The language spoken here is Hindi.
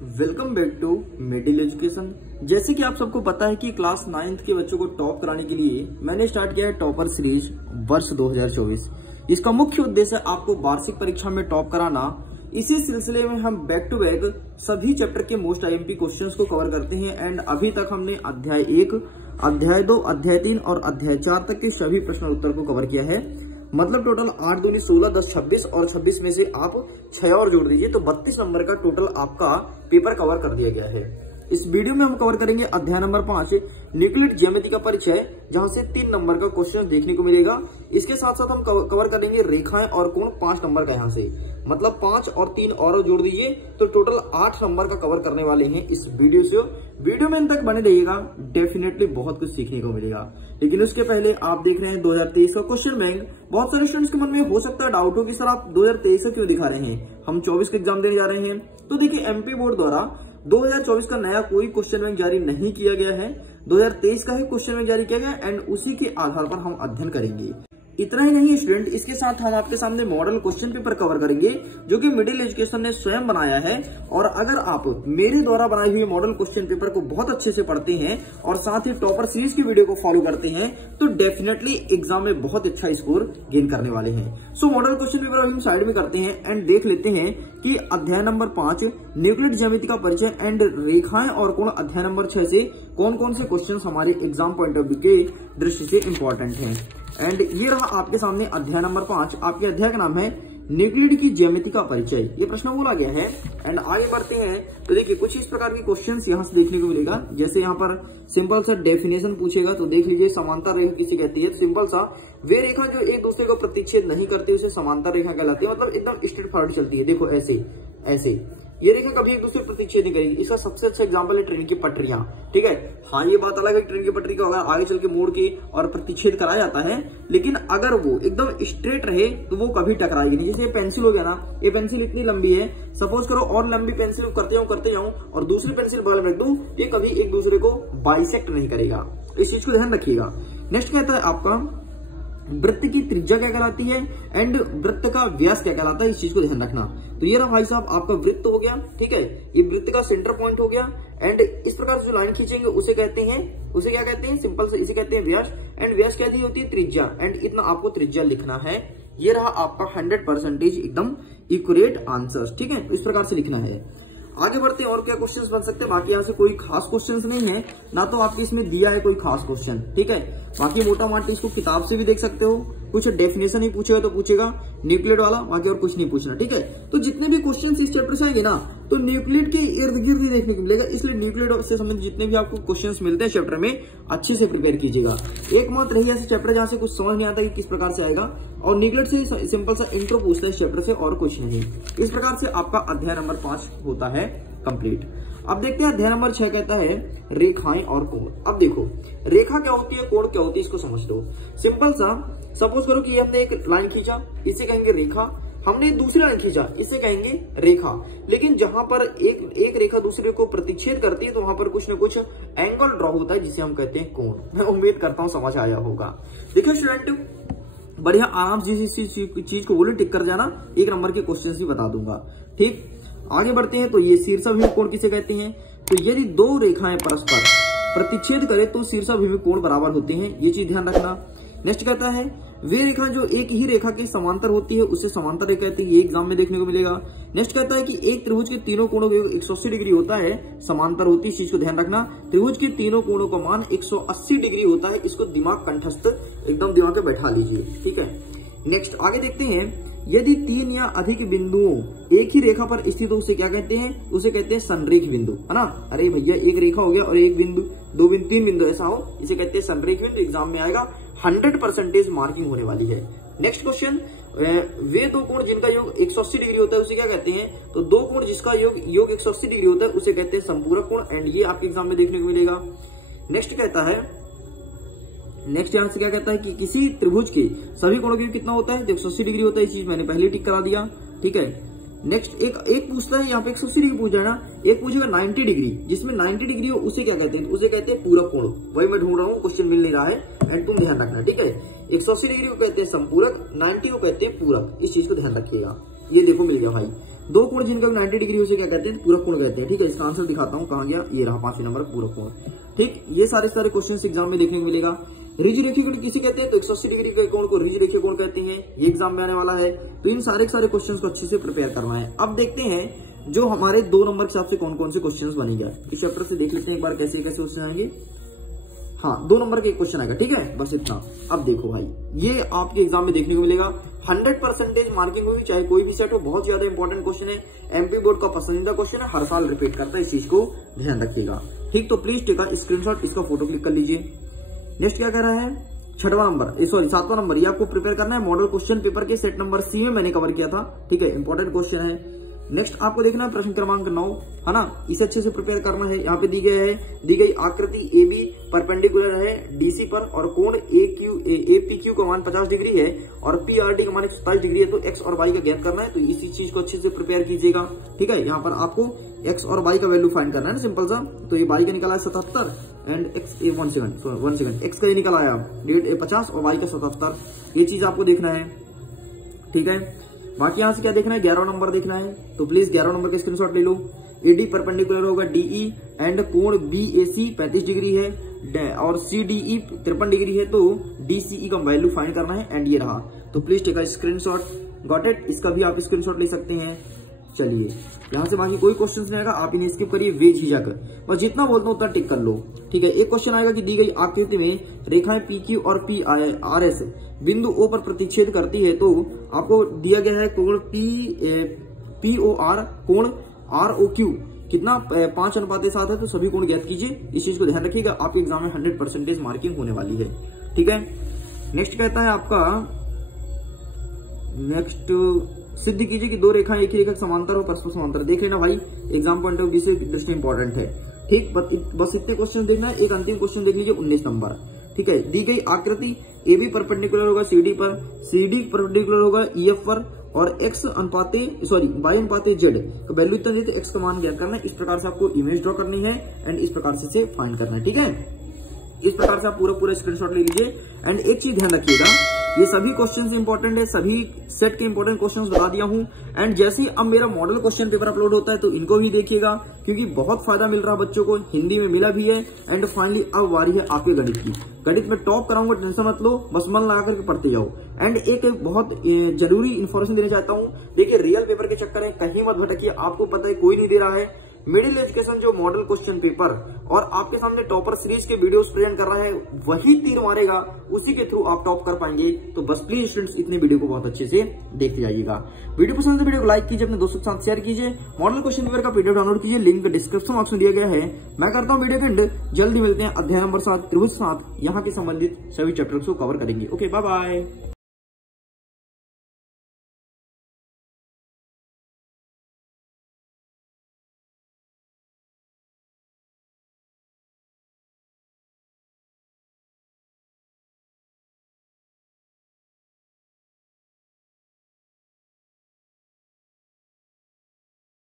Welcome back to middle education. जैसे कि आप सबको पता है कि क्लास 9th के बच्चों को टॉप कराने के लिए मैंने स्टार्ट किया है टॉपर सीरीज वर्ष 2024। इसका मुख्य उद्देश्य आपको वार्षिक परीक्षा में टॉप कराना। इसी सिलसिले में हम बैक टू बैक सभी चैप्टर के मोस्ट आईएमपी क्वेश्चंस को कवर करते हैं एंड अभी तक हमने अध्याय 1, अध्याय 2, अध्याय 3 और अध्याय 4 तक के सभी प्रश्न उत्तर को कवर किया है। मतलब टोटल 8 दूनी 16, 10 26 और 26 में से आप 6 और जोड़ दीजिए तो 32 नंबर का टोटल आपका पेपर कवर कर दिया गया है। इस वीडियो में हम कवर करेंगे अध्याय नंबर 5 न्यूक्लिड ज्यामिति का परिचय, जहां से 3 नंबर का क्वेश्चन देखने को मिलेगा। इसके साथ साथ हम कवर करेंगे रेखाएं और कोण 5 नंबर का, यहां से मतलब 5 और 3 और जोड़ दीजिए तो टोटल 8 नंबर का कवर करने वाले हैं इस वीडियो से। वीडियो में अंत तक बने रहिएगा, डेफिनेटली बहुत कुछ सीखने को मिलेगा। लेकिन उसके पहले आप देख रहे हैं 2023 का क्वेश्चन बैंक। बहुत सारे स्टूडेंट्स के मन में हो सकता है डाउट हो कि सर आप 2023 से क्यों दिखा रहे हैं, हम 24 का एग्जाम देने जा रहे हैं। तो देखिए, एमपी बोर्ड द्वारा 2024 का नया कोई क्वेश्चन बैंक जारी नहीं किया गया है, 2023 का ही क्वेश्चन बैंक जारी किया गया एंड उसी के आधार पर हम अध्ययन करेंगे। इतना ही नहीं स्टूडेंट, इसके साथ हम आपके सामने मॉडल क्वेश्चन पेपर कवर करेंगे जो कि मिडिल एजुकेशन ने स्वयं बनाया है। और अगर आप मेरे द्वारा बनाई हुई मॉडल क्वेश्चन पेपर को बहुत अच्छे से पढ़ते हैं और साथ ही टॉपर सीरीज की वीडियो को फॉलो करते हैं तो डेफिनेटली एग्जाम में बहुत अच्छा स्कोर गेन करने वाले हैं। सो मॉडल क्वेश्चन पेपर हम साइड में करते हैं एंड देख लेते हैं कि अध्याय नंबर 5 न्यूक्लिड ज्यामिति का परिचय एंड रेखाएं और कोण अध्याय नंबर 6 से कौन कौन से क्वेश्चन हमारे एग्जाम पॉइंट ऑफ व्यू के दृष्टि से इंपॉर्टेंट हैं। एंड ये रहा आपके सामने अध्याय नंबर 5। आपके अध्याय का नाम है न्यूक्लिड की ज्यामिति का परिचय, ये प्रश्न बोला गया है। एंड आगे बढ़ते हैं तो देखिए कुछ इस प्रकार के क्वेश्चंस यहाँ से देखने को मिलेगा। जैसे यहाँ पर सिंपल सा डेफिनेशन पूछेगा तो देख लीजिए, समांतर रेखा किसे कहती है। सिंपल सा, वे रेखा जो एक दूसरे को प्रतिच्छेद नहीं करती उसे समांतर रेखा कहलाती है। मतलब एकदम स्ट्रेट फॉरवर्ड चलती है। देखो ऐसे ऐसे ये रेखा कभी एक दूसरे प्रतिच्छेद नहीं करेगी। इसका सबसे अच्छा एग्जांपल है ट्रेन की पटरियां। ठीक है, हाँ ये बात अलग है ट्रेन की पटरी का अगर आगे चल के मोड़ के और प्रतिच्छेद कराया जाता है, लेकिन अगर वो एकदम स्ट्रेट रहे तो वो कभी टकराएगी नहीं। जैसे ये पेंसिल हो गया ना, ये पेंसिल इतनी लंबी है, सपोज करो और लंबी पेंसिल करते जाऊं और दूसरी पेंसिल बगल में रख दूं, ये कभी एक दूसरे को बाइसेक्ट नहीं करेगा। इस चीज को ध्यान रखिएगा। नेक्स्ट कहता है आपका वृत्त की त्रिज्या क्या कहलाती है एंड वृत्त का व्यास क्या कहलाता है, इस चीज को ध्यान रखना। तो ये रहा भाई साहब आपका वृत्त हो गया। ठीक है, ये वृत्त का सेंटर पॉइंट हो गया एंड इस प्रकार से जो लाइन खींचेंगे उसे कहते हैं, उसे क्या कहते हैं, सिंपल से इसे कहते हैं व्यास। एंड व्यास कहती होती है त्रिज्या एंड इतना आपको त्रिज्या लिखना है। ये रहा आपका 100% एकदम एक्यूरेट आंसर। ठीक है, इस प्रकार से लिखना है। आगे बढ़ते हैं और क्या क्वेश्चंस बन सकते हैं। बाकी यहाँ से कोई खास क्वेश्चंस नहीं है ना, तो आपके इसमें दिया है कोई खास क्वेश्चन। ठीक है, बाकी मोटा माटी इसको किताब से भी देख सकते हो। कुछ डेफिनेशन ही पूछेगा तो पूछेगा न्यूक्लिड वाला, बाकी और कुछ नहीं पूछना। ठीक है, तो जितने भी क्वेश्चन इस चैप्टर से आएंगे ना तो न्यूक्लिड के इर्द गिर्द ही देखने को मिलेगा। इसलिए न्यूक्लिड से संबंधित जितने भी आपको क्वेश्चंस मिलते हैं चैप्टर में अच्छे से प्रिपेयर कीजिएगा। एकमात्र रही ऐसे चैप्टर जहां से कुछ समझ नहीं आता कि किस प्रकार से आएगा, और न्यूक्लिड से सिंपल सा इंट्रो पूछता है इस चैप्टर से और कुछ नहीं। इस प्रकार से आपका अध्याय नंबर 5 होता है कंप्लीट। अब देखते हैं अध्याय नंबर 6 कहता है रेखाएं और कोण। अब देखो रेखा क्या होती है, कोण क्या होती है, इसको समझ लो। सिंपल सा, सपोज करो कि हमने एक लाइन खींचा, इसे कहेंगे रेखा। हमने दूसरी लाइन खींचा, इसे कहेंगे रेखा। लेकिन जहां पर एक रेखा दूसरे को प्रतिच्छेद करती है तो वहां पर कुछ न कुछ एंगल ड्रॉ होता है जिसे हम कहते हैं कोण। मैं उम्मीद करता हूं समझ आया होगा। देखिए स्टूडेंट, बढ़िया आराम से इस चीज को बोले टिक कर जाना, 1 नंबर के क्वेश्चन भी बता दूंगा। ठीक, आगे बढ़ते हैं तो ये शीर्षाभिमुख कोण किसे कहते हैं। तो यदि 2 रेखाएं परस्पर प्रतिच्छेद करें तो शीर्षाभिमुख कोण बराबर होते हैं, ये चीज ध्यान रखना। नेक्स्ट कहता है वे रेखा जो एक ही रेखा के समांतर होती है उसे समांतर रेखा कहती है, ये एग्जाम में देखने को मिलेगा। नेक्स्ट कहता है कि एक त्रिभुज के तीनों कोणों का योग 180 डिग्री होता है, समांतर होती है, इस चीज को ध्यान रखना। त्रिभुज के तीनों कोणों का मान 180 डिग्री होता है, इसको दिमाग कंठस्थ एकदम दिमाग में बैठा लीजिए। ठीक है, नेक्स्ट आगे देखते हैं यदि 3 या अधिक बिंदुओं एक ही रेखा पर स्थित हो उसे क्या कहते हैं, उसे कहते हैं संरेख बिंदु, है ना। अरे भैया एक रेखा हो गया और एक बिंदु, 2 बिंदु, 3 बिंदु ऐसा हो, इसे कहते हैं संरेख बिंदु। एग्जाम में आएगा, 100% मार्किंग होने वाली है। नेक्स्ट क्वेश्चन, वे 2 कोण जिनका योग 180 डिग्री होता है उसे क्या कहते हैं। तो 2 कोण जिसका योग 180 डिग्री होता है उसे कहते हैं संपूरक कोण एंड ये आपके एग्जाम में देखने को मिलेगा। नेक्स्ट कहता है, नेक्स्ट यहां से क्या कहता है कि किसी त्रिभुज के सभी कोणों का योग कितना होता है, 180 डिग्री होता है। ये चीज मैंने पहले टिक करा दिया। ठीक है, नेक्स्ट एक पूछता है यहाँ पे 180 डिग्री पूछ जाए ना, एक पूछेगा 90 डिग्री, जिसमें 90 डिग्री हो उसे क्या कहते हैं, उसे कहते हैं पूरक कोण। वही मैं ढूंढ रहा हूँ, क्वेश्चन मिल नहीं रहा है एंड तुम ध्यान रखना। ठीक है, 180 डिग्री को कहते हैं संपूरक, 90 को कहते हैं पूरक, इस चीज को ध्यान रखिएगा। ये देखो मिल गया भाई। दो कोण जिनका 90 डिग्री उसे क्या कहते हैं, पूरक कोण कहते हैं। ठीक है, इसका आंसर दिखाता हूँ, कहाँ गया, ये रहा 5वें नंबर पूरक कोण। ठीक, ये सारे क्वेश्चन एग्जाम में देखने को मिलेगा। रिज रेखीय कोण किसे कहते हैं, तो 180 डिग्री के कोण को रिज रेखीय कोण कहते हैं, ये एग्जाम में आने वाला है। तो इन सारे क्वेश्चंस को अच्छे से प्रिपेयर करना है। अब देखते हैं जो हमारे 2 नंबर के हिसाब से कौन कौन से क्वेश्चंस बनेगा, इस चैप्टर से देख लेते हैं एक बार कैसे कैसे क्वेश्चन आएंगे। हाँ, 2 नंबर के एक क्वेश्चन आएगा, ठीक है, बस इतना। अब देखो भाई, ये आपके एग्जाम में देखने को मिलेगा, 100% मार्किंग होगी, चाहे कोई भी सेट हो, बहुत ज्यादा इंपॉर्टेंट क्वेश्चन है, एमपी बोर्ड का पसंदीदा क्वेश्चन है, हर साल रिपीट करता है, इस चीज को ध्यान रखिएगा। ठीक, तो प्लीज टेक अ स्क्रीनशॉट, इसका फोटो क्लिक कर लीजिए। नेक्स्ट क्या कह रहा है, 7वां नंबर, ये आपको प्रिपेयर करना है मॉडल क्वेश्चन पेपर के सेट नंबर सी में मैंने कवर किया था। ठीक है, इंपॉर्टेंट क्वेश्चन है। नेक्स्ट आपको देखना है प्रश्न क्रमांक 9, है ना, इसे अच्छे से प्रिपेयर करना है। यहाँ पे दी गई आकृति ए बी परपेंडिकुलर है डीसी पर, और कोण एपीक्यू का मान 50 डिग्री है, और पीआरडी का मान 127 डिग्री है। तो एक्स और वाई का ज्ञात करना है, तो इसी चीज को अच्छे से प्रिपेयर कीजिएगा। ठीक है, यहाँ पर आपको एक्स और वाई का वैल्यू फाइंड करना है ना, सिंपल सा। तो ये वाई का निकला है 77 एंड एक्स 1 सेकंड एक्स का ये निकल आया 50 और वाई का 77, ये चीज आपको देखना है। ठीक है, बाकी यहां से क्या देखना है, 11वां नंबर देखना है। तो प्लीज 11वां नंबर का स्क्रीनशॉट ले लो। एडी परपेंडिकुलर होगा डीई एंड कोण बीएसी 35 डिग्री है और सीडीई 53 डिग्री है, तो डीसीई का वैल्यू फाइंड करना है, एंड ये रहा। तो please take a screenshot, got it, इसका भी आप स्क्रीनशॉट ले सकते हैं। चलिए, यहां से बाकी कोई क्वेश्चन नहीं आएगा, आप इन्हें स्किप करिए बेझिझक, और जितना बोलता हूं उतना टिक कर लो। ठीक है, एक क्वेश्चन आएगा कि दी गई आकृति में रेखाएं PQ और PRS बिंदु O पर प्रतिच्छेद करती है, तो आपको दिया गया है कोण POR कोण ROQ कितना 5:7 है, तो सभी कोण ज्ञात कीजिए। इस चीज को ध्यान रखिएगा, आपके एग्जाम में 100% मार्किंग होने वाली है। ठीक है, नेक्स्ट कहता है आपका, नेक्स्ट सिद्ध कीजिए कि 2 रेखाएं एक ही रेखा समांतर और परस्पर समांतर। देख लेना भाई, एग्जाम पॉइंट ऑफ व्यू से दृष्टि इंपॉर्टेंट है। ठीक, बस इतने क्वेश्चन देखना है। एक अंतिम क्वेश्चन देख लीजिए, 19 नंबर। ठीक है, दी गई आकृति ए बी परपेंडिकुलर होगा CD पर, CD परपेंडिकुलर होगा EF पर, और y अनुपाते z का वैल्यू इतना देते, x का मान ज्ञात करना है। इस प्रकार से आपको इमेज ड्रॉ करनी है, एंड इस प्रकार से फाइंड करना है। ठीक है, इस प्रकार से आप पूरा स्क्रीनशॉट ले लीजिए। एंड एक चीज ध्यान रखिएगा, ये सभी क्वेश्चंस इंपॉर्टेंट है, सभी सेट के इंपॉर्टेंट क्वेश्चंस बता दिया हूं। एंड जैसे ही अब मेरा मॉडल क्वेश्चन पेपर अपलोड होता है, तो इनको भी देखिएगा, क्योंकि बहुत फायदा मिल रहा है बच्चों को, हिंदी में मिला भी है। एंड फाइनली अब वारी है आपके गणित की। गणित में टॉप कराऊंगा, टेंशन मत लो, बस मन लगा करके पढ़ते जाओ। एंड एक बहुत जरूरी इन्फॉर्मेशन देना चाहता हूँ, देखिए रियल पेपर के चक्कर में कहीं मत भटकिए, आपको पता है कोई नहीं दे रहा है। मिडिल एजुकेशन जो मॉडल क्वेश्चन पेपर और आपके सामने टॉपर सीरीज के वीडियोस प्रेजेंट कर रहा है, वही तीर मारेगा, उसी के थ्रू आप टॉप कर पाएंगे। तो बस प्लीज स्टूडेंट्स इतने वीडियो को बहुत अच्छे से देखते जाइएगा। वीडियो पसंद है तो वीडियो को लाइक कीजिए, अपने दोस्तों के साथ शेयर कीजिए। मॉडल क्वेश्चन पेपर का पीडीएफ डाउनलोड कीजिए, लिंक डिस्क्रिप्शन बॉक्स में दिया गया है। मैं करता हूँ वीडियो के एंड, जल्दी मिलते हैं। अध्याय नंबर 7 त्रिभुज 7 यहाँ के संबंधित सभी चैप्टर्स को कवर करेंगे। Okay, bye bye.